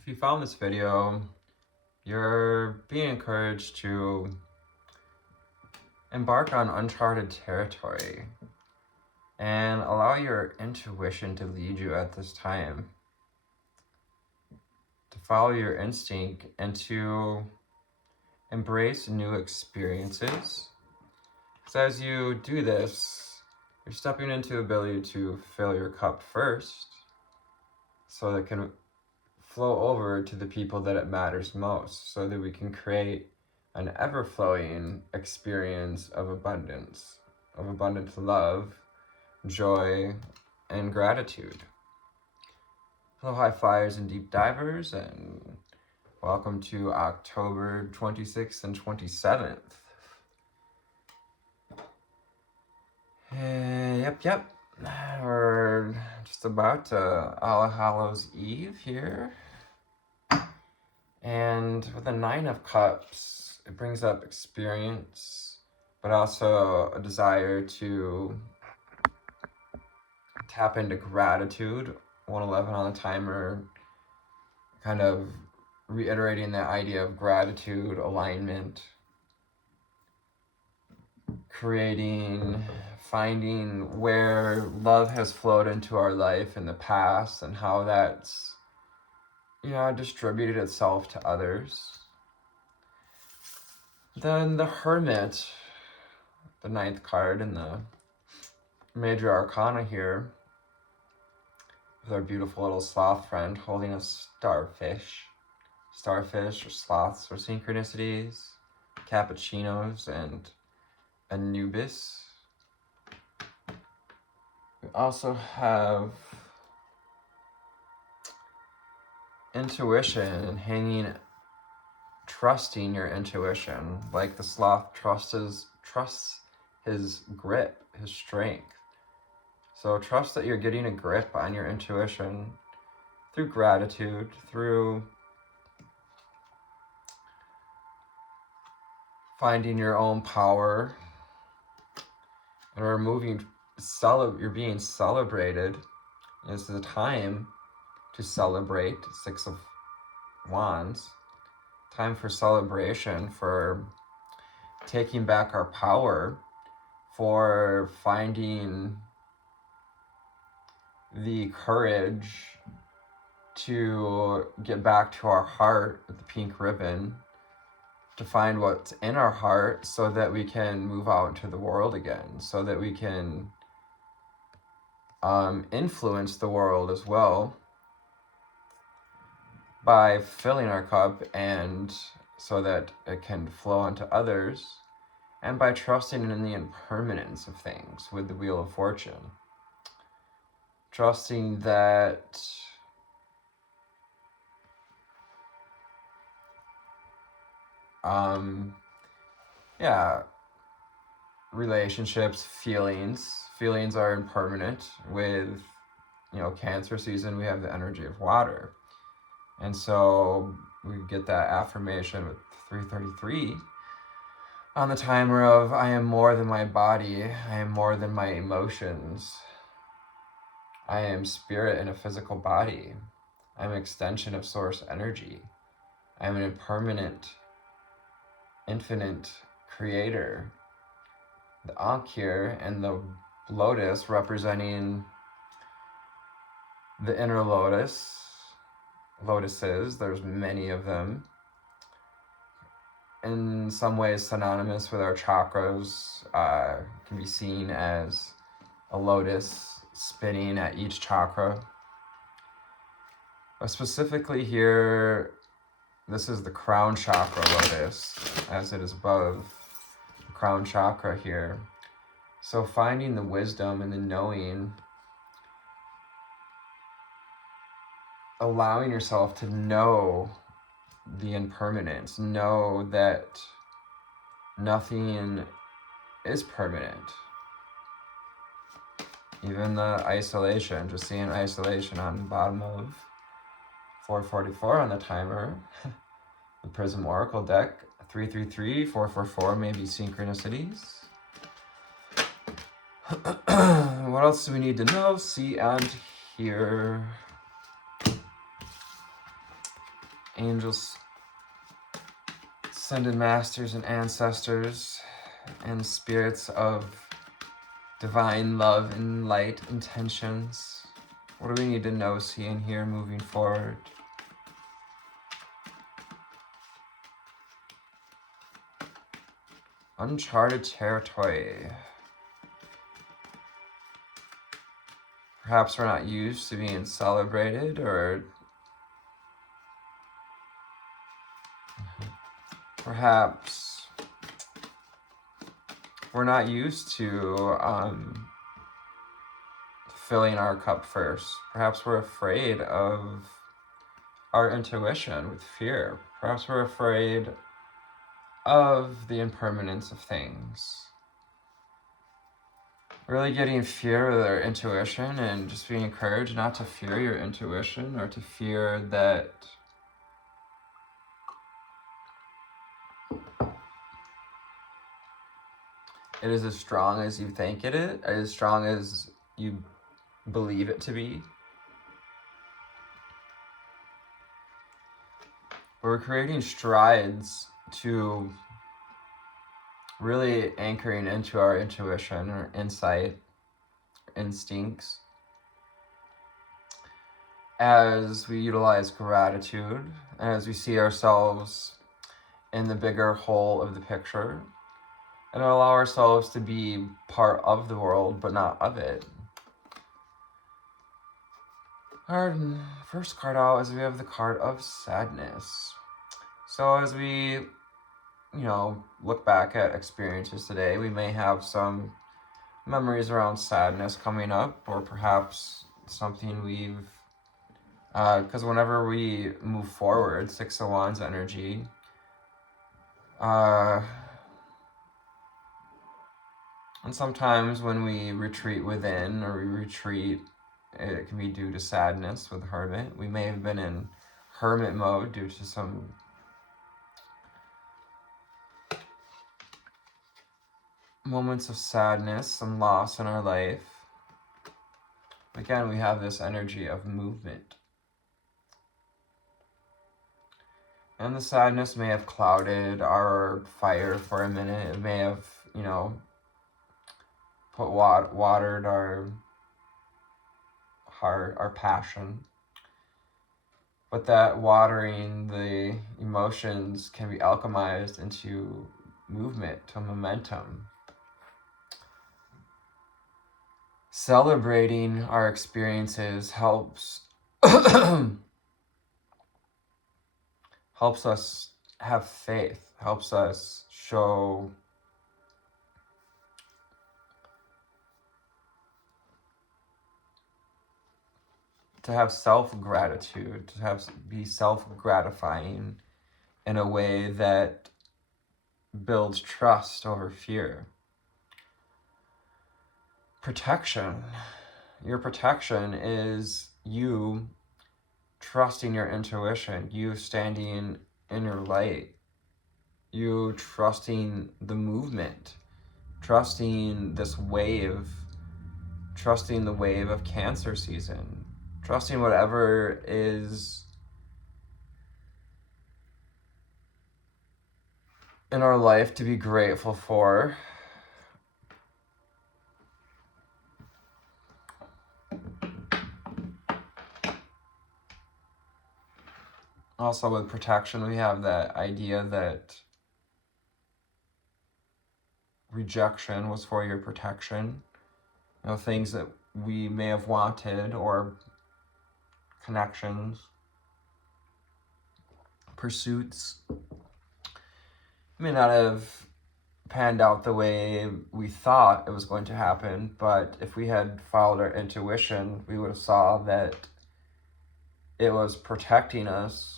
If you found this video, you're being encouraged to embark on uncharted territory and allow your intuition to lead you at this time, to follow your instinct and to embrace new experiences. Because as you do this, you're stepping into the ability to fill your cup first so that it can flow over to the people that it matters most, so that we can create an ever-flowing experience of abundant love, joy, and gratitude. Hello, high flyers and deep divers, and welcome to October 26th and 27th. Yep. We're just about to All Hallows Eve here. And with the Nine of Cups, it brings up experience, but also a desire to tap into gratitude. 111 on the timer, kind of reiterating that idea of gratitude, alignment, finding where love has flowed into our life in the past and how that's, distributed itself to others. Then the Hermit, the 9th card in the Major Arcana here, with our beautiful little sloth friend holding a starfish. Starfish or sloths or synchronicities, cappuccinos, and Anubis. We also have intuition and trusting your intuition, like the sloth trusts his grip, his strength. So trust that you're getting a grip on your intuition through gratitude, through finding your own power, and you're being celebrated. This is a time to celebrate. 6 of Wands. Time for celebration, for taking back our power, for finding the courage to get back to our heart with the pink ribbon, to find what's in our heart so that we can move out into the world again, so that we can influence the world as well by filling our cup, and so that it can flow onto others, and by trusting in the impermanence of things with the Wheel of Fortune. Trusting that relationships, feelings are impermanent. With Cancer season, we have the energy of water, and so we get that affirmation with 333 on the timer of I am more than my body, I am more than my emotions, I am spirit in a physical body, I'm an extension of source energy, I'm an impermanent, infinite creator. The Ankh here and the lotus representing the inner lotuses, there's many of them. In some ways synonymous with our chakras, can be seen as a lotus spinning at each chakra. But specifically here, this is the crown chakra lotus, as it is above the crown chakra here. So finding the wisdom and the knowing, allowing yourself to know the impermanence, know that nothing is permanent. Even the isolation, just seeing isolation on the bottom of 444 on the timer. The Prism Oracle deck, 333, 444, maybe synchronicities. What else do we need to know, see, and hear? angels, ascended masters and ancestors, and spirits of divine love and light intentions. What do we need to know, see, and hear moving forward? Uncharted territory. Perhaps we're not used to being celebrated, or perhaps we're not used to filling our cup first. Perhaps we're afraid of our intuition with fear. Perhaps we're afraid of the impermanence of things. Really getting fear with our intuition and just being encouraged not to fear your intuition or to fear that it is as strong as you think it is, as strong as you believe it to be. We're creating strides to really anchoring into our intuition or insight, instincts, as we utilize gratitude, as we see ourselves in the bigger whole of the picture, and allow ourselves to be part of the world, but not of it. Our first card out is we have the card of sadness. So as we, look back at experiences today, we may have some memories around sadness coming up, or perhaps something we've, because whenever we move forward, Six of Wands energy, and sometimes when we retreat within, or we retreat, it can be due to sadness with Hermit. We may have been in Hermit mode due to some moments of sadness, some loss in our life. Again, we have this energy of movement. And the sadness may have clouded our fire for a minute. It may have, watered our heart, our passion. But that watering the emotions can be alchemized into movement, to momentum. Celebrating our experiences helps helps us have faith, helps us show to have self-gratitude, to be self-gratifying in a way that builds trust over fear. Protection. Your protection is you trusting your intuition, you standing in your light, you trusting the movement, trusting this wave, trusting the wave of Cancer season, trusting whatever is in our life to be grateful for. Also with protection, we have that idea that rejection was for your protection. Things that we may have wanted, or connections, pursuits, may not have panned out the way we thought it was going to happen, but if we had followed our intuition, we would have saw that it was protecting us.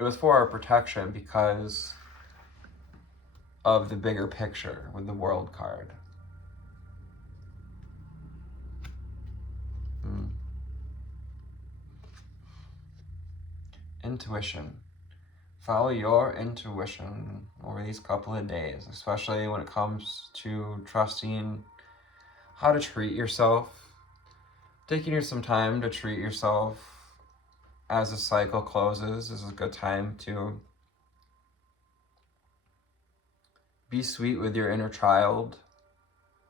It was for our protection because of the bigger picture with the World card. Intuition. Follow your intuition over these couple of days, especially when it comes to trusting how to treat yourself, taking some time to treat yourself as the cycle closes, this is a good time to be sweet with your inner child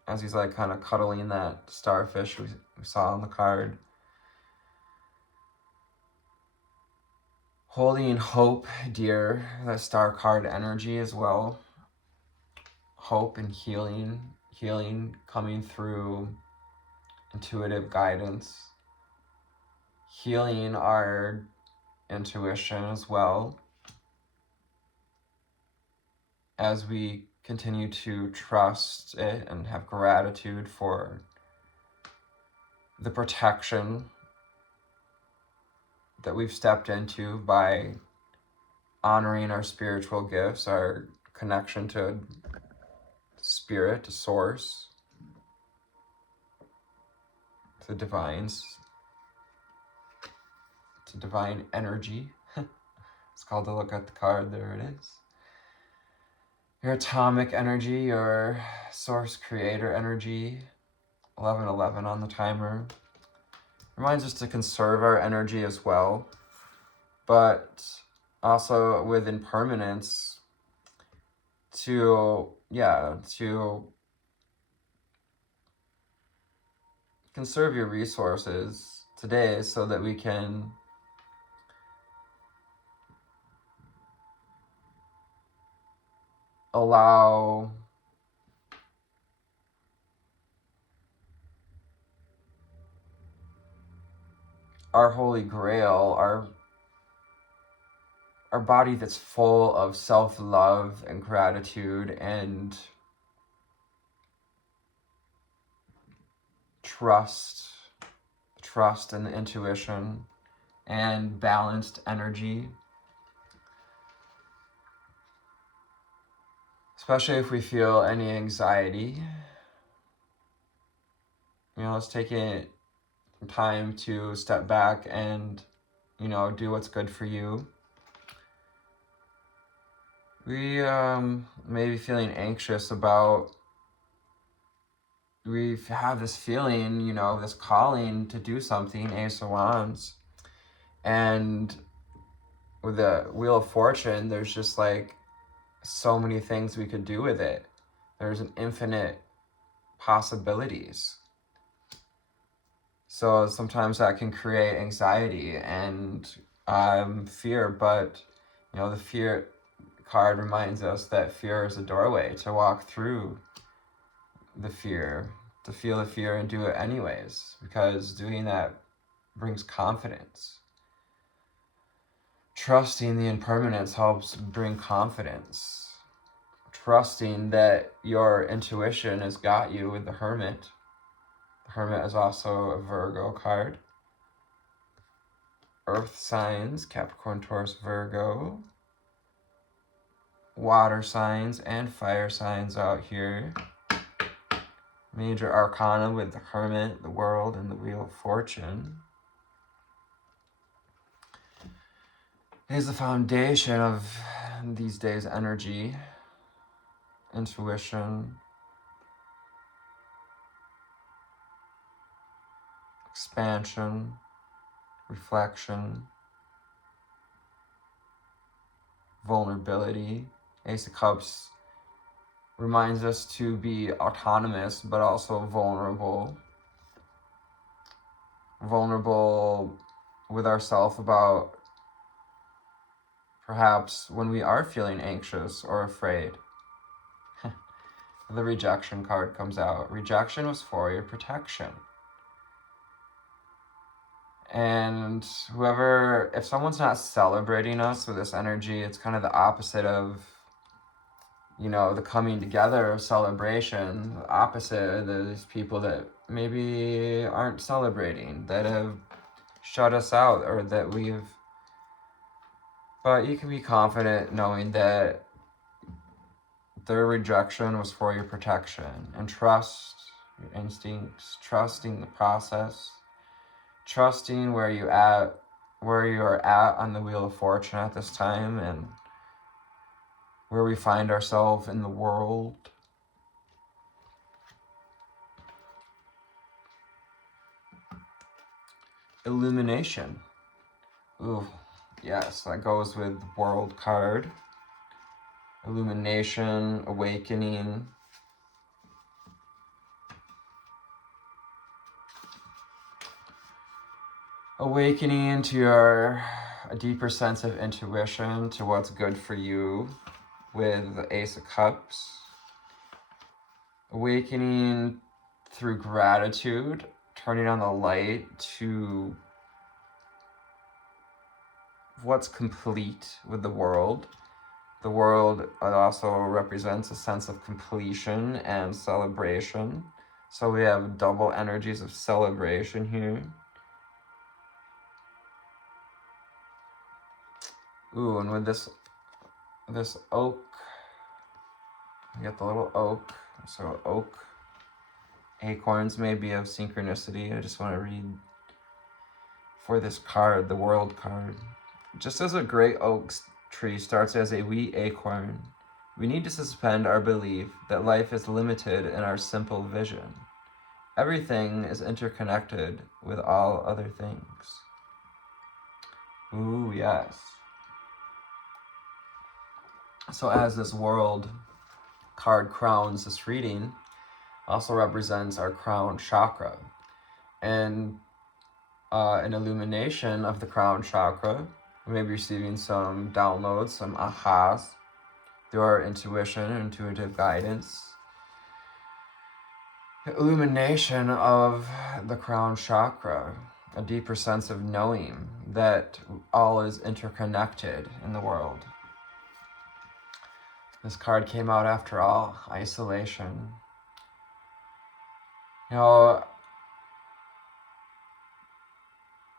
as he's like kind of cuddling that starfish we saw on the card. Holding hope dear, that star card energy as well. Hope and healing coming through intuitive guidance. Healing our intuition as well, as we continue to trust it and have gratitude for the protection that we've stepped into by honoring our spiritual gifts, our connection to spirit, to source, to divines, to divine energy. It's called to look at the card, there it is. Your atomic energy, your source creator energy, 1111 on the timer. Reminds us to conserve our energy as well, but also with impermanence to conserve your resources today so that we can allow our holy grail, our body that's full of self-love and gratitude and trust and intuition and balanced energy. Especially if we feel any anxiety, let's take it time to step back and, do what's good for you. We may be feeling anxious about, we have this feeling, this calling to do something, Ace of Wands. And with the Wheel of Fortune, there's just like so many things we could do with it. There's an infinite possibilities. So sometimes that can create anxiety and fear, but the fear card reminds us that fear is a doorway to walk through the fear, to feel the fear and do it anyways, because doing that brings confidence. Trusting the impermanence helps bring confidence. Trusting that your intuition has got you with the Hermit. The Hermit is also a Virgo card. Earth signs, Capricorn, Taurus, Virgo. Water signs and fire signs out here. Major arcana with the Hermit, the World, and the Wheel of Fortune. Is the foundation of these days' energy, intuition, expansion, reflection, vulnerability. Ace of Cups reminds us to be autonomous, but also vulnerable. Vulnerable with ourselves about perhaps when we are feeling anxious or afraid. The rejection card comes out. Rejection was for your protection. And if someone's not celebrating us with this energy, it's kind of the opposite of, the coming together of celebration. The opposite, there's people that maybe aren't celebrating, that have shut us out, or that but you can be confident knowing that their rejection was for your protection. And trust your instincts, trusting the process, trusting where you are at on the Wheel of Fortune at this time, and where we find ourselves in the world. Illumination. Ooh, yes, that goes with the World card. Illumination, awakening. Awakening to a deeper sense of intuition, to what's good for you with the Ace of Cups. Awakening through gratitude, turning on the light to what's complete with the world. The world also represents a sense of completion and celebration. So we have double energies of celebration here. Ooh, and with this oak, we get the little oak. So oak acorns may be of synchronicity. I just want to read for this card, the World card. Just as a great oak tree starts as a wee acorn, we need to suspend our belief that life is limited in our simple vision. Everything is interconnected with all other things. Ooh, yes. So as this World card crowns this reading, also represents our crown chakra. And an illumination of the crown chakra, we may be receiving some downloads, some ahas through our intuition, intuitive guidance. The illumination of the crown chakra, a deeper sense of knowing that all is interconnected in the world. This card came out after all, isolation. You know,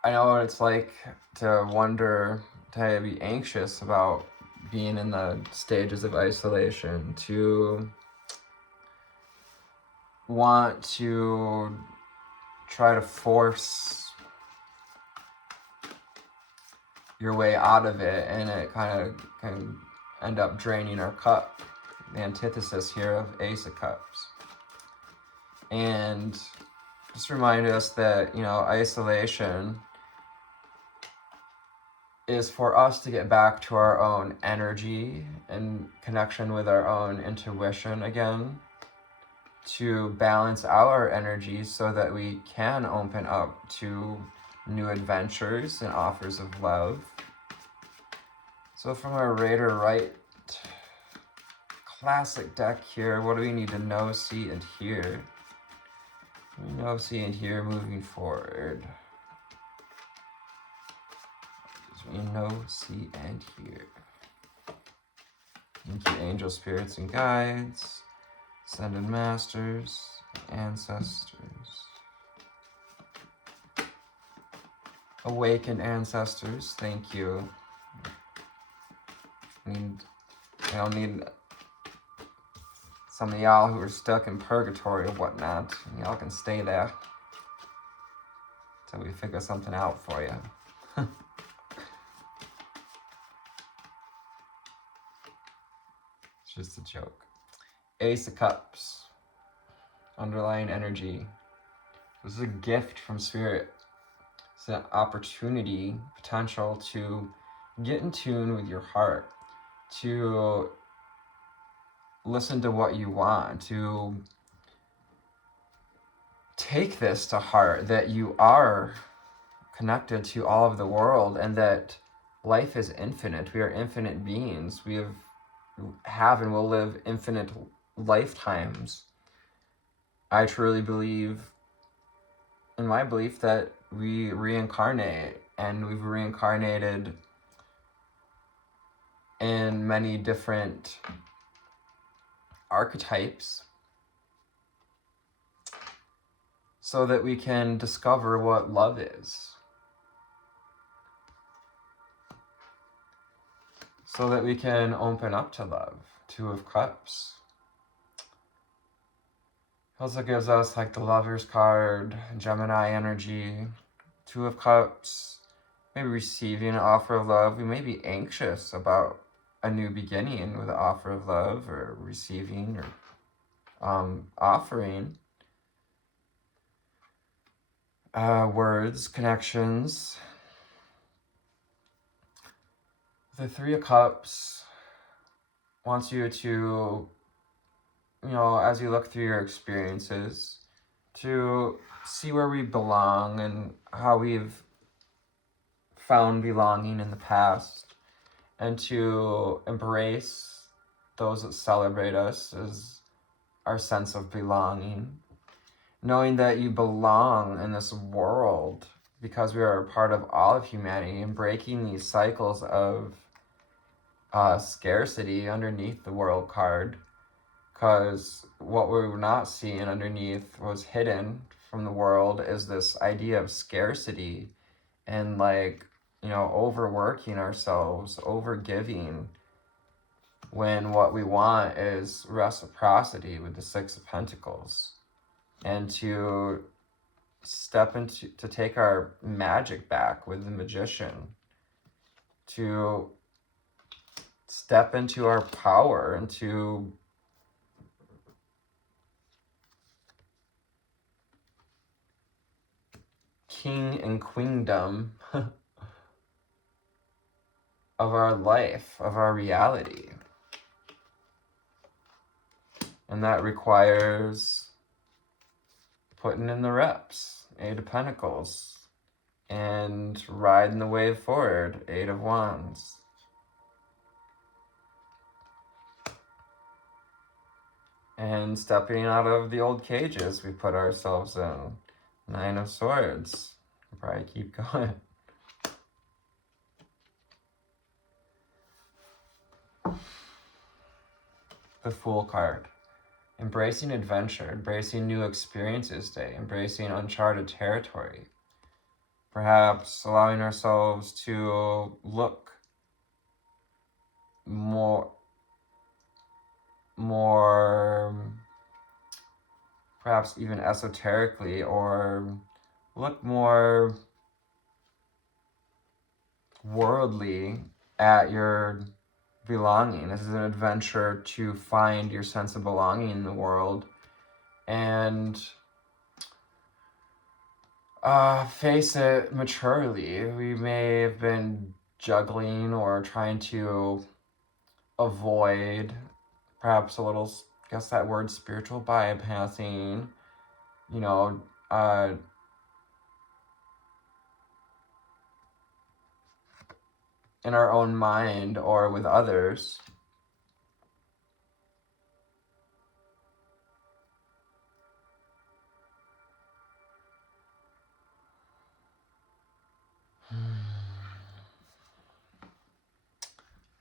I know what it's like to wonder, to be anxious about being in the stages of isolation, to want to try to force your way out of it, and it kind of can end up draining our cup. The antithesis here of Ace of Cups. And just remind us that, you know, isolation is for us to get back to our own energy and connection with our own intuition again, to balance out our energy so that we can open up to new adventures and offers of love. So from our Raider Right classic deck here, what do we need to know, see, and hear? We know, see, and hear moving forward. We know, see, and hear. Thank you, angel spirits and guides, ascended masters, ancestors. Awakened ancestors, thank you. I don't need some of y'all who are stuck in purgatory or whatnot. Y'all can stay there till we figure something out for you. It's just a joke. Ace of Cups. Underlying energy. This is a gift from Spirit. It's an opportunity, potential to get in tune with your heart, to listen to what you want, to take this to heart, that you are connected to all of the world and that life is infinite. We are infinite beings. We have and will live infinite lifetimes. I truly believe, in my belief, that we reincarnate, and we've reincarnated in many different archetypes so that we can discover what love is, so that we can open up to love. Two of Cups also gives us like the Lover's card, Gemini energy. Two of Cups, maybe receiving an offer of love. We may be anxious about a new beginning with an offer of love, or receiving, or offering words, connections. the Three of Cups wants you to, as you look through your experiences, to see where we belong and how we've found belonging in the past, and to embrace those that celebrate us as our sense of belonging, knowing that you belong in this world because we are a part of all of humanity, and breaking these cycles of scarcity underneath the world card, because what we were not seeing underneath was hidden from the world is this idea of scarcity and overworking ourselves, overgiving, when what we want is reciprocity with the Six of Pentacles, and to take our magic back with the Magician, to step into our power, into king and queendom of our life, of our reality. And that requires putting in the reps, Eight of Pentacles, and riding the wave forward, Eight of Wands. And stepping out of the old cages we put ourselves in, Nine of Swords. I'll probably keep going. The Fool card. Embracing adventure, embracing new experiences day, embracing uncharted territory. Perhaps allowing ourselves to look more perhaps even esoterically, or look more worldly at your belonging. This is an adventure to find your sense of belonging in the world, and face it maturely. We may have been juggling or trying to avoid perhaps a little, I guess that word, spiritual bypassing, in our own mind or with others.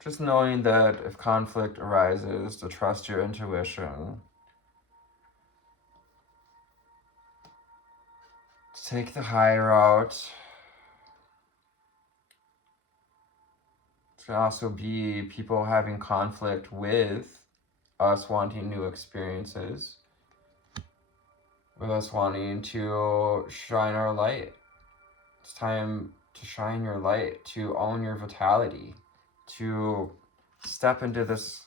Just knowing that if conflict arises, to trust your intuition, to take the high route. It can also be people having conflict with us wanting new experiences, with us wanting to shine our light. It's time to shine your light, to own your vitality, to step into this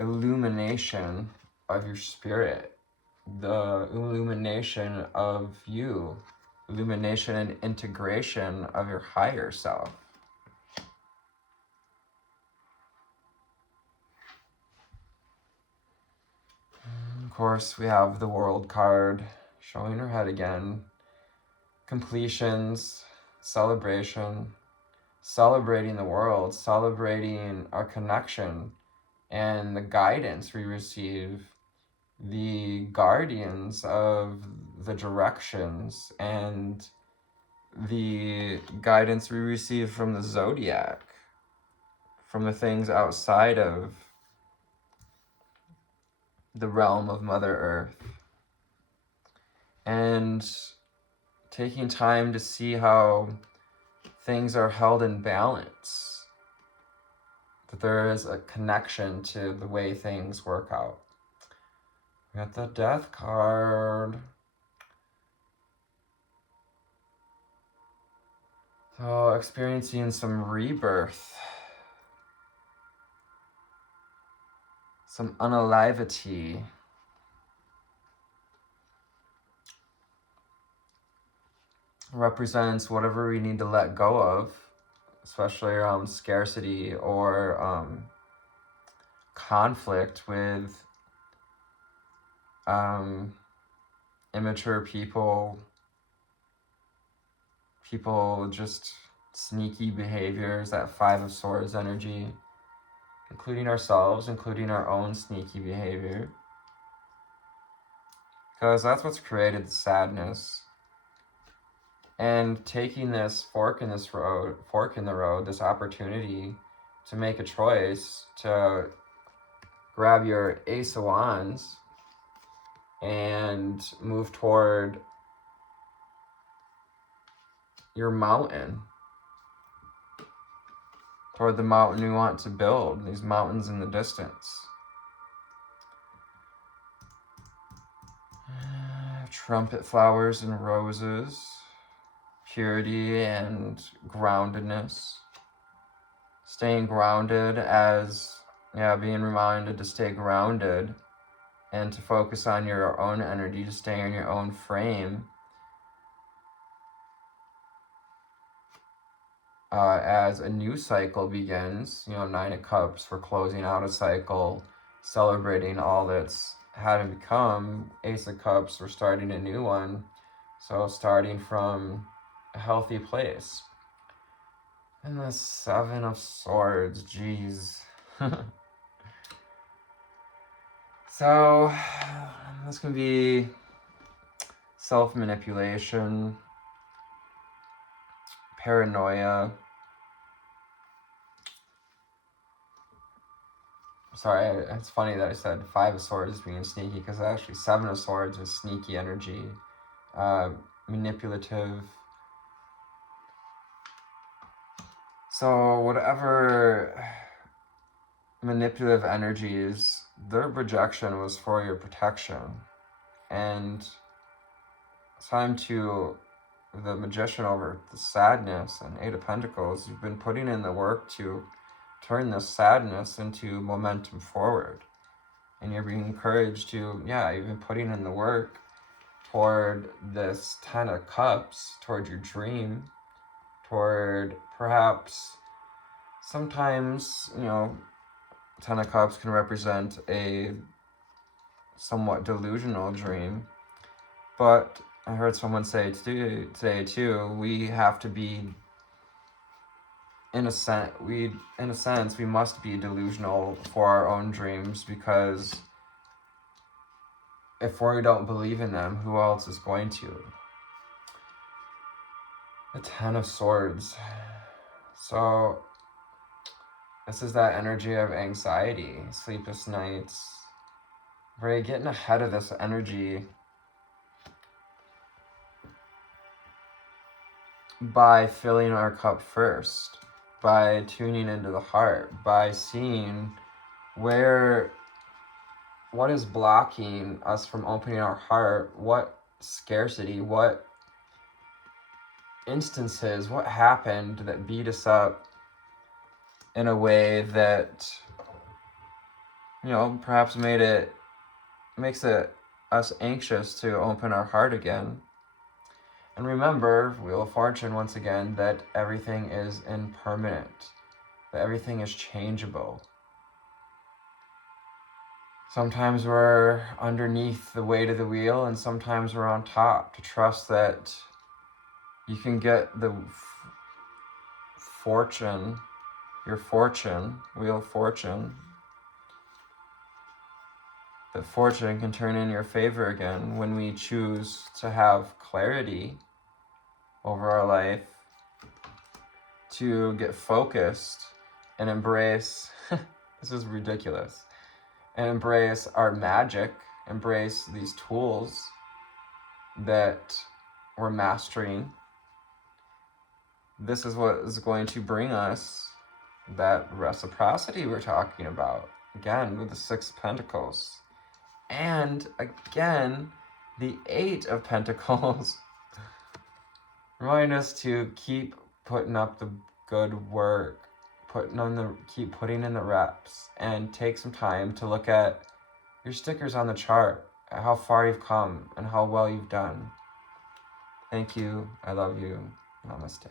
illumination of your spirit, the illumination of you, illumination and integration of your higher self. Of course, we have the World card showing her head again. Completions, celebration, celebrating the world, celebrating our connection and the guidance we receive, the guardians of the directions and the guidance we receive from the zodiac, from the things outside of the realm of Mother Earth. And taking time to see how things are held in balance, that there is a connection to the way things work out. We got the Death card. So experiencing some rebirth, some unalivity. Represents whatever we need to let go of especially around scarcity or conflict with immature people, just sneaky behaviors, that Five of Swords energy, including ourselves, including our own sneaky behavior. Because that's what's created the sadness. And taking this fork in the road, this opportunity to make a choice, to grab your Ace of Wands and move toward your mountain, toward the mountain you want to build, these mountains in the distance. Trumpet flowers and roses, purity and groundedness. Staying grounded as, being reminded to stay grounded and to focus on your own energy, to stay in your own frame. As a new cycle begins, Nine of Cups, we're closing out a cycle, celebrating all that's had and become. Ace of Cups, we're starting a new one. So starting from a healthy place. And the Seven of Swords, geez. So, this can be self-manipulation, paranoia. Sorry, it's funny that I said Five of Swords being sneaky, because actually Seven of Swords is sneaky energy, manipulative. So whatever manipulative energies, their projection was for your protection. And time to the Magician over the sadness and Eight of Pentacles, you've been putting in the work to turn this sadness into momentum forward. And you're being encouraged to, you've been putting in the work toward this Ten of Cups, toward your dream, toward perhaps sometimes, Ten of Cups can represent a somewhat delusional dream. But I heard someone say today too, we have to be, in a sense, we must be delusional for our own dreams, because if we don't believe in them, who else is going to? The Ten of Swords. So this is that energy of anxiety, sleepless nights. We're getting ahead of this energy by filling our cup first, by tuning into the heart, by seeing what is blocking us from opening our heart, what scarcity, what instances, what happened that beat us up in a way that, perhaps makes us anxious to open our heart again. And remember, Wheel of Fortune, once again, that everything is impermanent, that everything is changeable. Sometimes we're underneath the weight of the wheel, and sometimes we're on top. To trust that you can get the your fortune, Wheel of Fortune, that fortune can turn in your favor again when we choose to have clarity over our life, to get focused and embrace, this is ridiculous, and embrace our magic, embrace these tools that we're mastering. This is what is going to bring us that reciprocity we're talking about. Again, with the Six of Pentacles. And again, the Eight of Pentacles. Remind us to keep putting up the good work, keep putting in the reps, and take some time to look at your stickers on the chart, at how far you've come and how well you've done. Thank you. I love you. Namaste.